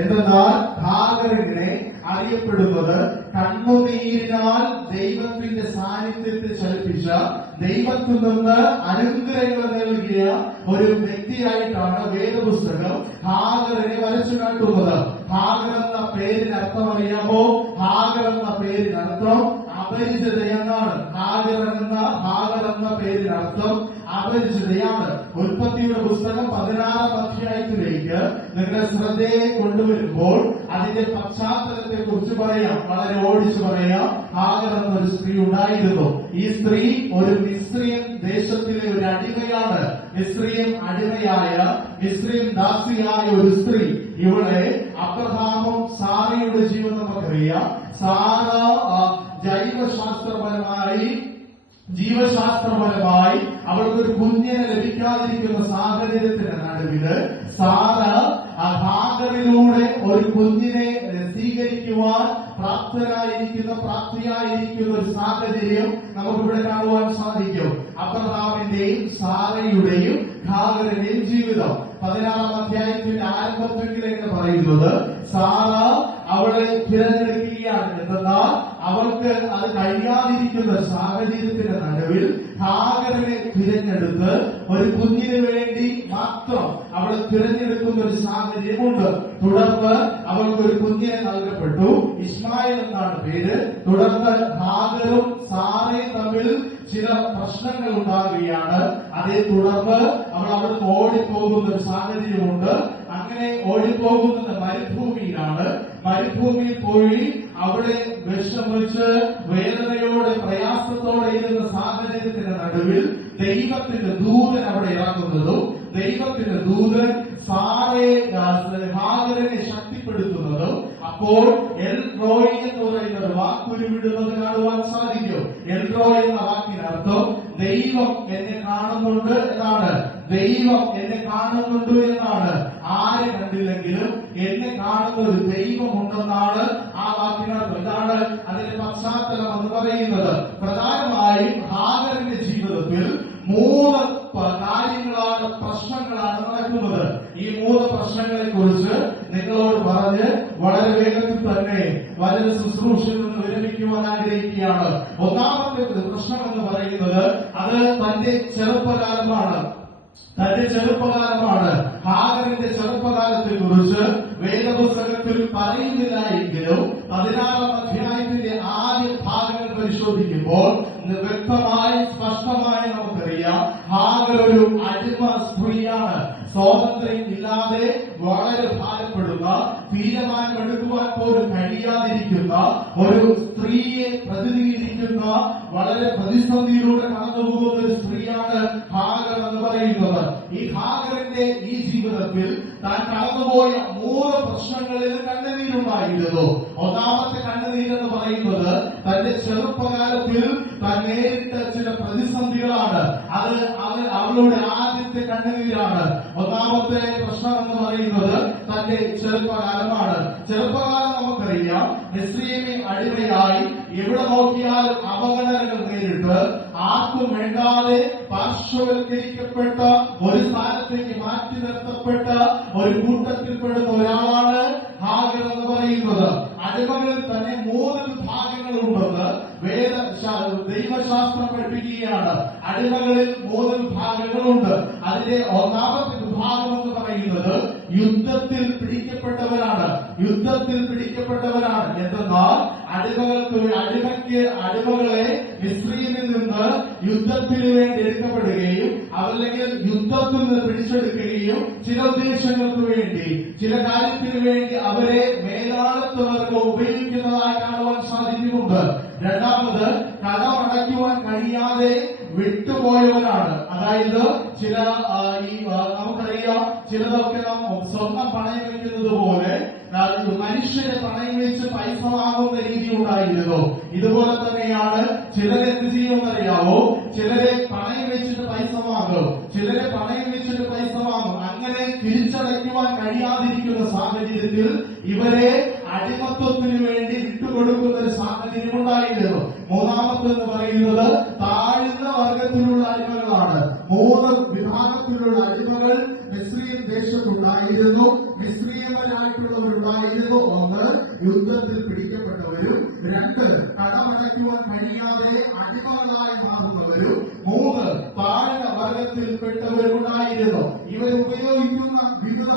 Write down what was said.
എന്നാൽ ഹാഗറിനെ അറിയപ്പെടുന്നത് കണ്ണുനീരിനാൽ ദൈവത്തിന്റെ സാന്നിധ്യത്തെ ചലിപ്പിച്ച, ദൈവത്തിൽ നിന്ന് അനുഗ്രഹങ്ങൾ നൽകിയ ഒരു വ്യക്തിയായിട്ടാണ് വേദപുസ്തകം ഹാഗറിനെ വരച്ചു കാട്ടുന്നത്. ഹാഗർ എന്ന പേരിന് അർത്ഥം അറിയാമോ? ഹാഗർ എന്ന പേരിനർത്ഥം അപരിചിത എന്നാണ്. ഹാഗർ എന്ന പേരിനർത്ഥം അപരിചിതയാണ്. ഉൽപ്പത്തിയുടെ പുസ്തകം 16 അധ്യായത്തിലേക്ക് നിങ്ങളുടെ ശ്രദ്ധയെ കൊണ്ടുവരുമ്പോൾ അതിന്റെ പശ്ചാത്തലത്തെ കുറിച്ച് പറയാം. വളരെ ഓടിച്ചു പറയാം. ഹാഗർ എന്നൊരു സ്ത്രീ ഉണ്ടായിരുന്നു. ഈ സ്ത്രീ ഒരു മിസ്രയീം ദേശത്തിലെ ഒരു അടിമയാണ്. മിസ്രയീം അടിമയായ, മിസ്രയീം ദാസിയായ ഒരു സ്ത്രീ. ഇവിടെ അബ്രഹാമും സാറയുടെ ജീവിതം നമുക്കറിയാം. സാറ ജീവശാസ്ത്രപരമായി അവൾക്കൊരു കുഞ്ഞിനെ ലഭിക്കാതിരിക്കുന്ന സാഹചര്യത്തിന്റെ നടുവില് സാറ ഹാഗറിലൂടെ ഒരു കുഞ്ഞിനെ സ്വീകരിക്കുവാൻ പ്രാപ്തിയായിരിക്കുന്ന ഒരു സാഹചര്യം നമുക്കിവിടെ കാണുവാൻ സാധിക്കും. അബ്രഹാമിന്റെയും സാറയുടെയും ഹാഗറിന്റെയും ജീവിതം 16 അധ്യായത്തിന്റെ ആരംഭത്തിൽ എന്ന് പറയുന്നത് സാറ അവളെ തിരഞ്ഞെടുക്കുകയാണ്. എന്നാൽ അവൾക്ക് അത് കഴിയാതിരിക്കുന്ന സാഹചര്യത്തിന്റെ നടുവിൽ ഹാഗറിനെ തിരഞ്ഞെടുത്ത് ഒരു കുഞ്ഞിന് വേണ്ടി മാത്രം അവളെ തിരഞ്ഞെടുക്കുന്ന ഒരു സാഹചര്യമുണ്ട്. തുടർന്ന് അവൾക്ക് ഒരു കുഞ്ഞിനെ നൽകപ്പെട്ടു. ഇസ്മായിൽ എന്നാണ് പേര്. തുടർന്ന് ഹാഗറും സാറയും തമ്മിൽ ചില പ്രശ്നങ്ങൾ ഉണ്ടാകുകയാണ്. അതേ തുടർന്ന് അവൾ അവിടുന്ന് ഓടിപ്പോകുന്ന ഒരു സാഹചര്യമുണ്ട്. അങ്ങനെ ഓടിപ്പോകുന്നത് മരുഭൂമിയിലാണ്. മരുഭൂമിയിൽ പോയി അവിടെ വിഷമിച്ച് വേദനയോടെ പ്രയാസത്തോടെ ഇരുന്ന സാഹചര്യത്തിന്റെ നടുവിൽ ദൈവത്തിന്റെ ദൂതൻ അവിടെ ഇറങ്ങുന്നതും ദൈവത്തിന്റെ ദൂതൻ ഹാഗറിനെ ശക്തിപ്പെടുത്തുന്നതും അപ്പോൾ എൽ റോയ് എന്ന് പറയുന്ന ഒരു വാക്കുരുവിടുന്നത് കാണുവാൻ സാധിക്കും. എൽ റോയ് എന്ന വാക്കിനർത്ഥം ദൈവം എന്നെ കാണുന്നുണ്ട് എന്നാണ്. ദൈവം എന്നെ കാണുന്നുണ്ട് എന്നാണ്. ആരെ കണ്ടില്ലെങ്കിലും എന്നെ കാണുന്ന ഒരു ദൈവമുണ്ടെന്നാണ് ആ വാക്കിനർത്ഥം. ഇതാണ് അതിന്റെ പശ്ചാത്തലം എന്ന് പറയുന്നത്. പ്രധാനമായും ഹാഗറിന്റെ ജീവിതത്തിൽ 3 കാര്യങ്ങളാണ്, പ്രശ്നങ്ങളാണ് നടക്കുന്നത്. ഈ 3 പ്രശ്നങ്ങളെ കുറിച്ച് നിങ്ങളോട് പറഞ്ഞ് വളരെ വേഗത്തിൽ തന്നെ വളരെ ശുശ്രൂഷയിൽ നിന്ന് വിരമിക്കുവാൻ ആഗ്രഹിക്കുകയാണ്. ഒന്നാമത്തെ പ്രശ്നം എന്ന് പറയുന്നത് അത് തന്റെ ചെറുപ്പകാലമാണ്. ഹാഗറിന്റെ ചെറുപ്പകാലത്തെ കുറിച്ച് വേദപുസ്തകത്തിൽ പറയുന്നില്ല എങ്കിലും 16 അധ്യായത്തിന്റെ ആദ്യ ഭാഗങ്ങൾ പരിശോധിക്കുമ്പോൾ വ്യക്തമായി സ്പഷ്ടമായി നമുക്കറിയാം ഹാഗർ ഒരു അടിമ സ്ത്രീയാണ്. സ്വാതന്ത്ര്യം ഇല്ലാതെ വളരെ ഭാരപ്പെടുന്ന, തീരുമാനമെടുക്കുവാൻ പോലും കഴിയാതിരിക്കുന്ന ഒരു സ്ത്രീയെ പ്രതിനിധീകരിക്കുന്ന, വളരെ പ്രതിസന്ധിയിലൂടെ കടന്നുപോകുന്ന ഒരു സ്ത്രീയാണ് ഹാഗർ എന്ന് പറയുന്നത്. ഈ ഹാഗറിന്റെ ഈ ജീവിതത്തിൽ താൻ കടന്നുപോയ 3 പ്രശ്നങ്ങളിൽ കണ്ണുനീരുണ്ടായിരുന്നു. ഒന്നാമത്തെ കണ്ണുനീരെന്ന് പറയുന്നത് തന്റെ ചെറുപ്പകാലത്തിൽ താൻ നേരിട്ട ചില പ്രതിസന്ധികളാണ്. അത് അവളുടെ ആദ്യത്തെ കണ്ണുനീരാണ്. ഒന്നാമത്തെ പ്രശ്നം എന്ന് പറയുന്നത് തന്റെ ചെറുപ്പകാലമാണ്. ചെറുപ്പകാലം നമുക്കറിയാം. മിസ്രയീമിൽ അടിമയായി എവിടെ നോക്കിയാലും അവഗണനകൾ നേരിട്ട് ആർക്കും വേണ്ടാതെ പാർശ്വവൽക്കരിക്കപ്പെട്ട ഒരു സ്ഥാനത്തേക്ക് മാറ്റി നിർത്തപ്പെട്ട ഒരു കൂട്ടത്തിൽപ്പെടുന്ന ഒരാളാണ് ഹാഗർ എന്ന് പറയുന്നത്. അടിമകളിൽ തന്നെ 3 വിഭാഗങ്ങളുണ്ടെന്ന് ദൈവശാസ്ത്രം പഠിപ്പിക്കുകയാണ്. അടിമകളിൽ 3 വിഭാഗങ്ങളുണ്ട്. അതിലെ ഒന്നാമത്തെ വിഭാഗം എന്ന് പറയുന്നത് യുദ്ധത്തിൽ പിടിക്കപ്പെട്ടവരാണ്. എന്തെന്നാൽ അടിമകളെ മിസ്രയീമിൽ നിന്ന് യുദ്ധത്തിന് വേണ്ടി എടുക്കപ്പെടുകയും അതല്ലെങ്കിൽ യുദ്ധത്തിൽ നിന്ന് പിടിച്ചെടുക്കുകയും ചില ഉദ്ദേശങ്ങൾക്ക് വേണ്ടി, ചില കാര്യത്തിന് വേണ്ടി അവരെ മേലാളത്തവർക്ക് ഉപയോഗിക്കുന്നതായി കാണുവാൻ സാധിക്കുന്നുണ്ട്. രണ്ടാമത് കടമടയ്ക്കുവാൻ കഴിയാതെ വിട്ടുപോയവരാണ്. അതായത് ചില നമുക്കറിയാം ചിലതൊക്കെ നാം സ്വർണം പണയം വയ്ക്കുന്നത് പോലെ മനുഷ്യരെ പണയം വെച്ച് പൈസ വാങ്ങുന്ന രീതി ഉണ്ടായിരുന്നു. ഇതുപോലെ തന്നെയാണ് ചിലരെന്ത് ചെയ്യുമെന്നറിയാവോ? ചിലരെ പണയം വെച്ചിട്ട് പൈസ വാങ്ങും, അങ്ങനെ തിരിച്ചടയ്ക്കുവാൻ കഴിയാതിരിക്കുന്ന സാഹചര്യത്തിൽ ഇവരെ അടിമത്വത്തിന് വേണ്ടി വിട്ടുകൊടുക്കുന്ന ഒരു സാഹചര്യം ഉണ്ടായിരുന്നു. മൂന്നാമത്തെന്ന് പറയുന്നത് താഴ്ന്ന വർഗത്തിലുള്ള അടിമകളാണ്. 3 വിഭാഗത്തിലുള്ള അടിമകൾ മിസ്രയീം ദേശത്തുണ്ടായിരുന്നു. മിസ്രയീമരായിട്ടുള്ളവരുണ്ടായിരുന്നു, ഉണ്ടായിരുന്നു. ഒന്ന്, യുദ്ധത്തിൽ പിടിക്കപ്പെട്ടവരും. രണ്ട്, കടമടയ്ക്കുവാൻ കഴിയാതെ അടിമകളായി മാറുന്നവരും. മൂന്ന്, താഴ്ന്ന വർഗത്തിൽപ്പെട്ടവരുണ്ടായിരുന്നു. ഇവർ ഉപയോഗിക്കുന്ന വിവിധ